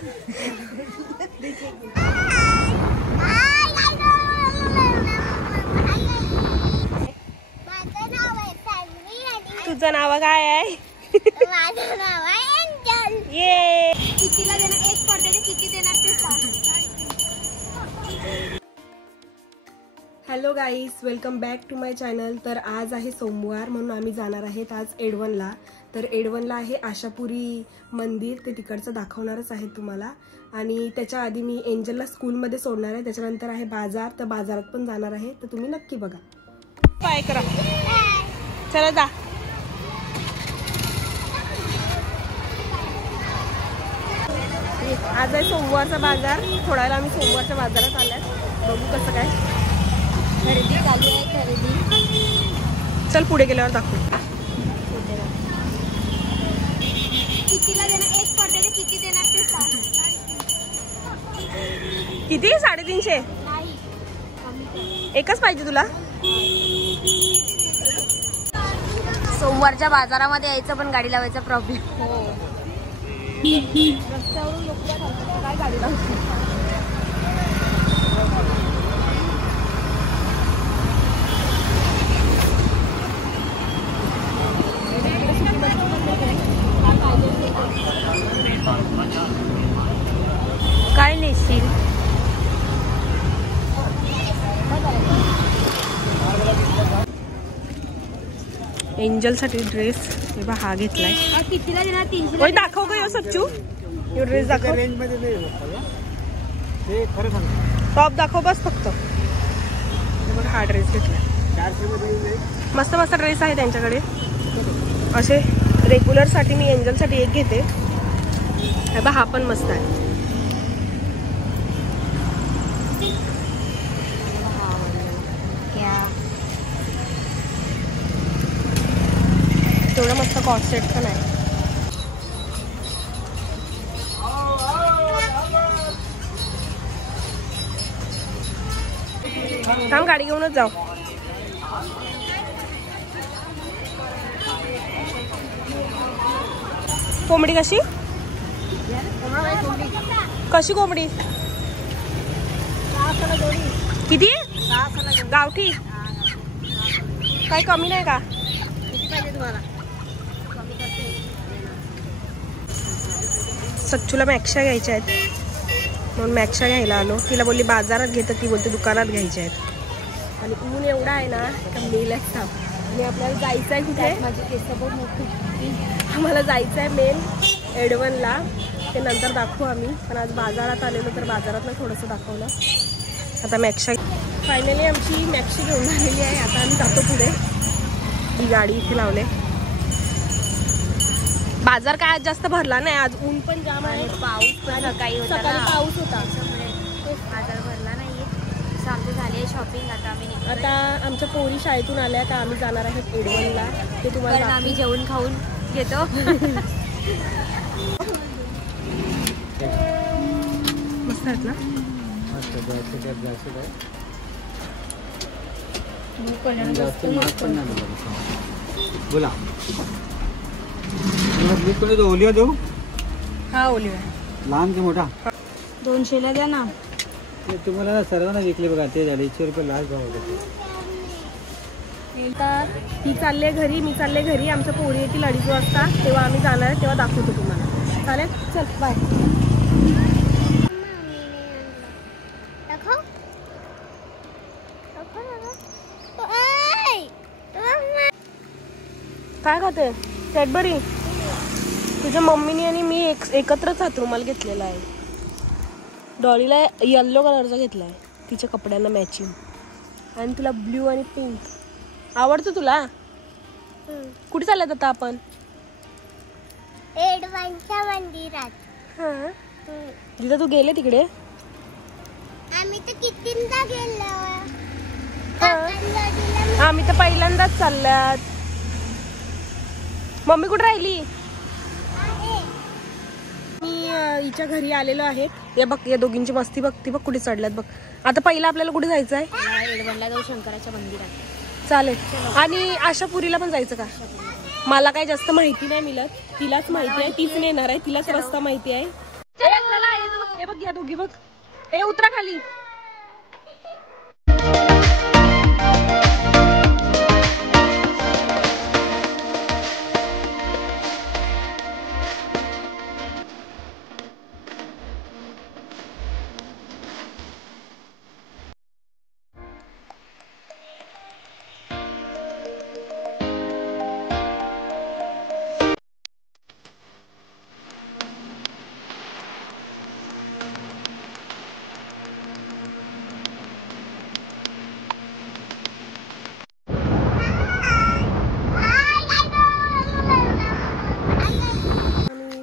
तुझं नाव काय आहे? माझं नाव आहे एंजल. ये कितीला देणार? एक पडद्याचे किती देणार ते सांग. Hello guys, welcome back to my channel. तर आज आहे सोमवार म्हणून आम्ही जाणार आहेत आज एडवनला. तर एडवनला आहे आशापुरी मंदिर, ते तिकडचं दाखवणारच आहे तुम्हाला. आणि त्याच्या आधी मी एंजलला स्कूलमध्ये सोडणार आहे. त्याच्यानंतर आहे बाजार, तर बाजारात पण जाणार आहे. तर तुम्ही नक्की बघा. बाय करा, चला जा. आज आहे सोमवारचा बाजार. थोडा वेळा आम्ही सोमवारच्या बाजारात आल्यात. बघू कसं काय खरेदी चालू आहे. खरेदी चल पुढे गेल्यावर दाखवू. कितीला देणार? एक पडद्याचे किती देणार ते सांग. किती? 350. नाही, एकच पाहिजे तुला? सोमवारच्या बाजारामध्ये यायचं पण गाडी लावायचा प्रॉब्लेम. हो, रस्त्यावरून लोक काय गाडी लावतात. काय नेशील? एंजल साठी ड्रेस हे बघ, हा घेतलाय. कितीला देणार? 300. होय, दाखव का सच्चू? यो ड्रेस दाखव. रेंज मध्ये नाही हे खरं सांग. टॉप दाखव बस फक्त. हे बघ, हा ड्रेस घेतलाय. 400 मध्ये मस्त मस्त ड्रेस आहे त्यांच्याकडे. असे रेग्युलर साठी मी एंजल साठी एक घेते. हे बघ, हा पण मस्त आहे. तेवढं मस्त कॉस्ट सेट पण आहे. थांब, गाडी घेऊनच जाऊ. कोंबडी कशी? कशी कोंबडी? किती? गावठी? काही कमी नाही का? सच्चूला मॅक्शा घ्यायच्या आहेत म्हणून मॅक्शा घ्यायला आलो. तिला बोलली बाजारात घेतं, ती बोलते दुकानात घ्यायच्या आहेत. आणि ऊन एवढा आहे ना का मेलच थांब. आणि आपल्याला जायचं आहे कुठे? माझी केस बहुत मोठी. आम्हाला जायचं आहे मेन एडवनला. ते नंतर दाखवू आम्ही. पण आज बाजारात आलेलो तर बाजारातलं थोडंसं दाखवलं. आता मॅक्शा फायनली आमची मॅक्शी घेऊन झालेली आहे. आता आम्ही जातो पुढे. ही गाडी इथे लावले. बाजार काय आज जास्त भरला नाही. आज ऊन पण जाम आहे. पाऊस पण सकाळी होता. सकाळी पाऊस होता. बाजार भरला नाहीये. आमची झाली शॉपिंग. आता आम्ही निघतो. आता आमच्या पोरी शाळेतून आल्या का आम्ही जाणार आहेत एडवनला. ते तुम्हाला आम्ही जेवण खाऊन घेतो. मस्त आहेत ना? बोला. ओलिया देऊ? हा, ओलिव्ह. लहान की मोठा? 200ला द्या ना. ते तुम्हाला सर्वांना विकले बघा. ते झाले 100 रुपये लाच भाव होते. ती चालले घरी, मी चालले घरी. आमच्या पोरी येतील 2:30 वाजता. तेव्हा आम्ही जाणार आहे, तेव्हा दाखवतो तुम्हाला. चालेल, चल बाय. काय खाते? कॅडबरी? तुझ्या मम्मीने आणि मी एकत्रच हात रुमाल घेतलेला आहे. डॉलीला येल्लो कलरचा घेतला आहे तिच्या कपड्यांना मॅचिंग. आणि तुला ब्ल्यू आणि पिंक आवडतं तुला? कुठे चालत आता आपण? एडवनच्या मंदिरात. हां, जिथं तू गेले तिकडे? आम्ही तर कितींदा गेलो. आम्ही तर पहिल्यांदाच चालल्यात. मम्मी कुठे राहिली? मी हिच्या घरी आलेलो आहे. हे बघ, या दोघींची मस्ती बघ. ती बघ कुठे चढल्यात बघ. आता पहिला आपल्याला कुठे जायचं आहे? एडवनला जाऊ, शंकराच्या मंदिरात. चालेल. आणि आशापुरीला पण जायचं का? मला काही जास्त माहिती नाही मिळत. तिलाच माहिती आहे, तीच नेणार आहे. तिलाच रस्ता माहिती आहे. हे बघ या दोघी बघ. ए उतरा खाली.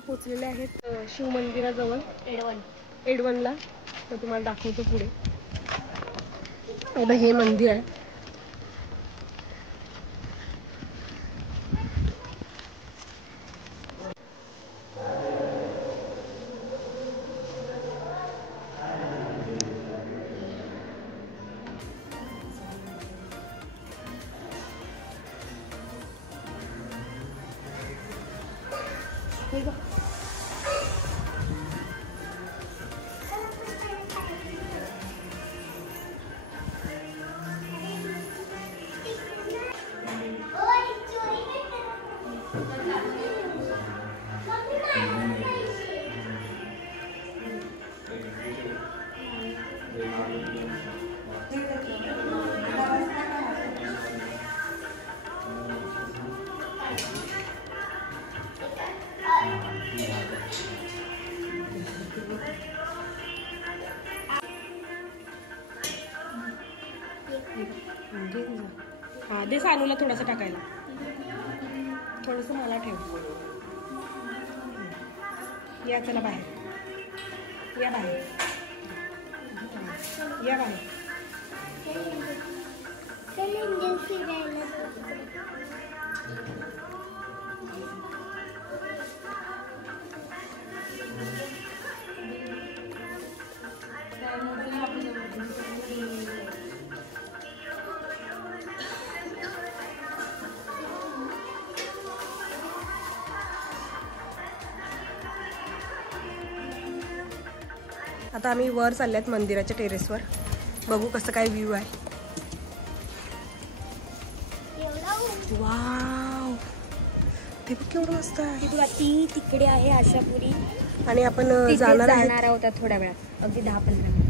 पोचलेले आहेत शिव मंदिराजवळ एडवनला. तर तुम्हाला दाखवतो पुढे. आता हे मंदिर आहे. हा दे सानूला थोडासा टाकायला. थोडस मला ठेव. या चला बाहेर. या बाहेर. या बाहेर. आता आम्ही वर चालल्यात मंदिराच्या टेरेसवर. बघू कसं काय व्ह्यू आहे. वाव ते बघ केवढं मस्त आहे. ती तिकडे आहे आशापुरी आणि आपण जाणार आहोत थोड्या वेळात. अगदी 10-15 मिनिट.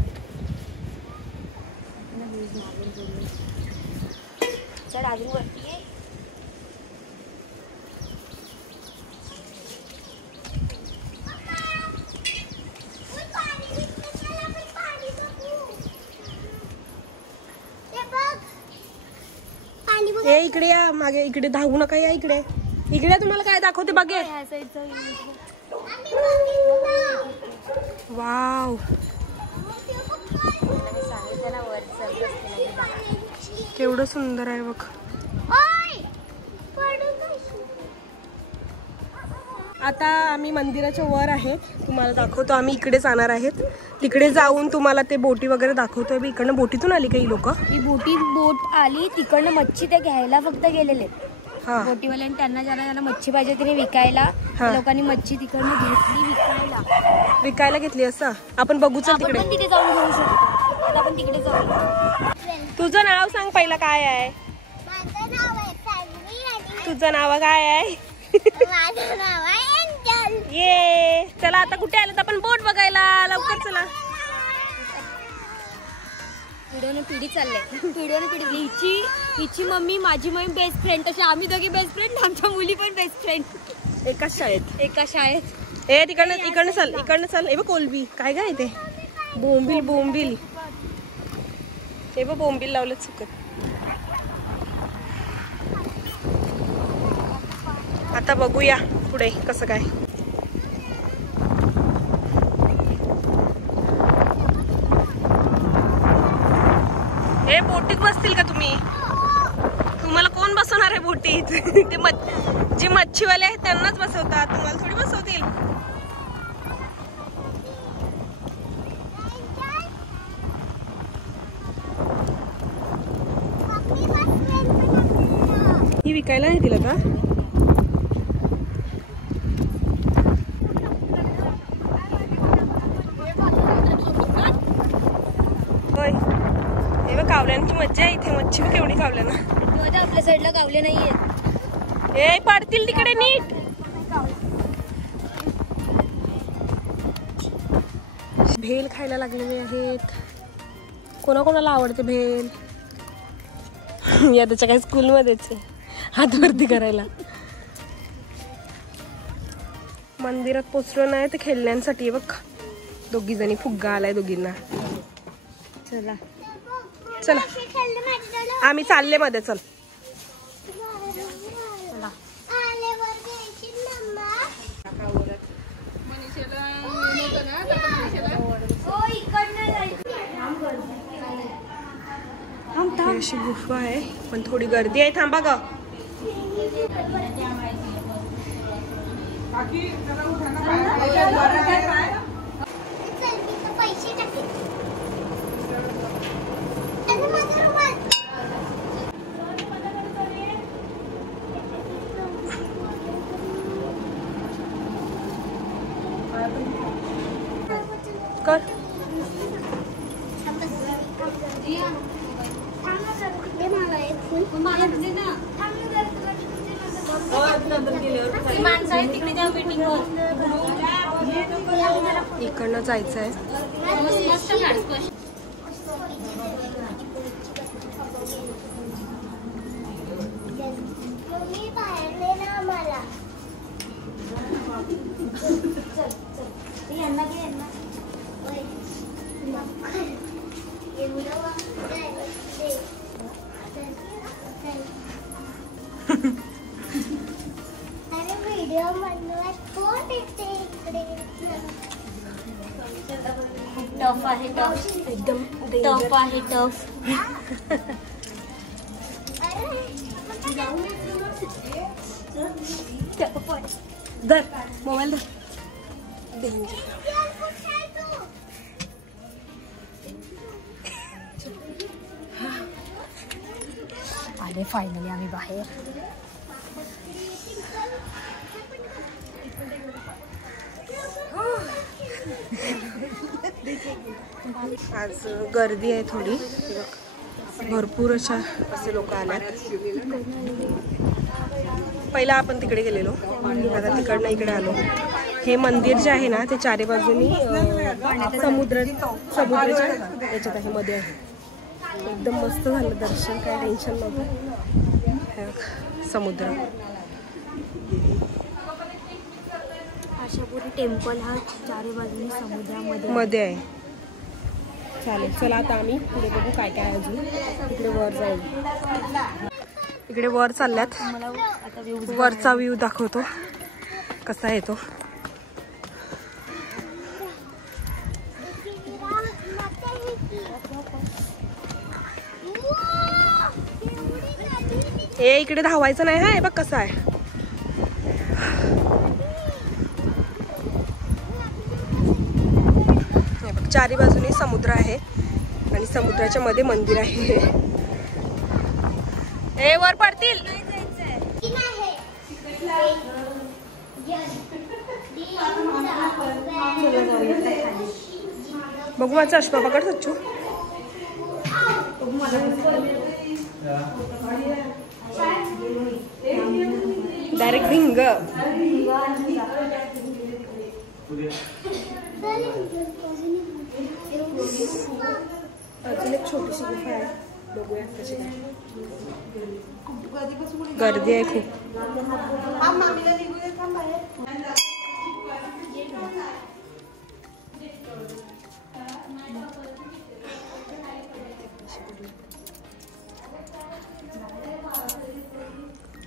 चढ अजून वरती आहे. ए इकडे या. मागे इकडे धावू नका. या इकडे. इकडे तुम्हाला काय दाखवते बघे. वाव केवढं सुंदर आहे बघ. आता आम्ही मंदिराच्या वर आहे. तुम्हाला दाखवतो. आम्ही इकडे जाणार आहेत. तिकडे जाऊन तुम्हाला ते बोटी वगैरे दाखवतोय. इकडनं बोटीतून आली काही लोक. ही बोट आली तिकडनं. मच्छी ते घ्यायला फक्त गेलेले बोटीवाल्याने. त्यांना ज्याला मच्छी पाहिजे तिने विकायला. लोकांनी मच्छी तिकडनं घेतली विकायला घेतली. असं आपण बघू. चल तिकडे. आपण तिथे जाऊन घेऊ शकतो. आता आपण तिकडे जाऊ. तुझं नाव सांग पहिला. काय आहे तुझं नाव? काय आहे? ये चला आता कुठे आलं? आपण बोट बघायला. लवकर चला. पिढीने पिढी चाललंय. हिची मम्मी माझी मम्मी बेस्ट फ्रेंड. तशी आम्ही दोघी बेस्ट फ्रेंड. आमच्या मुली पण बेस्ट फ्रेंड. एका शाळेत. ए इकडनं चल. ए बघ कोलबी. काय काय ते? बोंबील. हे बघ बोंबील लावलं चुकत. आता बघूया पुढे कसं काय. हे बोटीत बसतील का तुम्ही? तुम्हाला कोण बसवणार आहे बोटीत? ते जे मच्छीवाले आहेत त्यांनाच बसवतात. तुम्हाला थोडी बसवतील. ही विकायला नाही दिला का? कावल्यांची मज्जा आहे इथे. मच्छी बी केवढी कावल्या ना. आपल्या साईडला कावले नाहीयेत. ए पडतील तिकडे नीट. भेल खायला लागलेले आहेत. कोणाकोणाला आवडते भेल? या त्याच्या काही स्कूलमध्येच हात वरती करायला. मंदिरात पोचलो नाही तर खेळण्यांसाठी बघ दोघी जणी. फुग्गा आलाय दोघींना. चला चला आम्ही चालले मध्ये. चल अशी गुफा आहे पण थोडी गर्दी आहे. थांबा ग. कर इकडनं जायचं आहे. टफ आहे. एकदम टफ आहे. टफ. धर मोबाईल धर. आले फायनली आम्ही बाहेर. आज गर्दी आहे थोडी. भरपूर असे लोक आल्यात. पहिला आपण तिकडे गेलेलो, आता तिकडनं इकडे आलो. हे मंदिर जे आहे ना ते चारी बाजूनी समुद्राच्या याच्यात आहे, मध्ये आहे. एकदम मस्त झालं दर्शन, काय टेन्शन नव्हतं. समुद्र. आशापुरी टेम्पल हा चारी बाजूनी समुद्रामध्ये मध्ये आहे. चालेल, चला आता आम्ही पुढे बघू काय काय अजून. इकडे वर जाऊ. इकडे वर चालल्यात. वरचा व्ह्यू दाखवतो कसा आहे तो. ए इकडे धावायचं नाही हा. बघ कसा आहे. चारी बाजूनी समुद्र आहे आणि समुद्राच्या मध्ये मंदिर आहे. हे वर पडतील. बघू माझा चष्मा पकड सच्चू. डायरेक्ट भिंग. अजून एक छोटीशी गुफा आहे, बघूया कशी काय. गर्दी आहे खूप.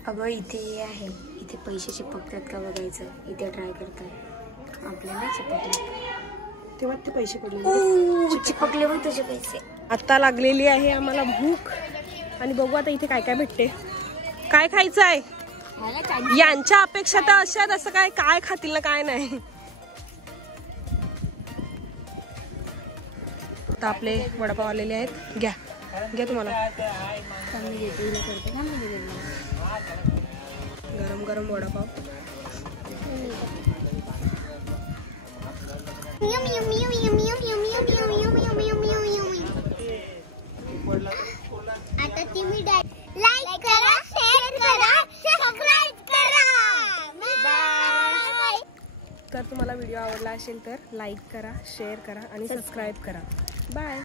अगं इथे आहे, इथे पैसे चिपकतात का बघायचं. इथे ट्राय करतात. आपल्याला चिपकले तेव्हा ते पैसे पडले. चिपकले बघ तुझे पैसे. आता लागलेली आहे आम्हाला भूक आणि बघू आता इथे काय काय भेटते. काय खायचं आहे यांच्या अपेक्षा तर अशात. असं काय काय खातील ना काय नाही. आता आपले वडापाव आलेले आहेत. घ्या घ्या तुम्हाला. गरम गरम वडापाव. आता तुम्ही लाईक करा, शेअर करा, सबस्क्राइब करा. बाय. तर तुम्हाला व्हिडिओ आवडला असेल तर लाईक करा, शेअर करा आणि सबस्क्राईब करा. बाय.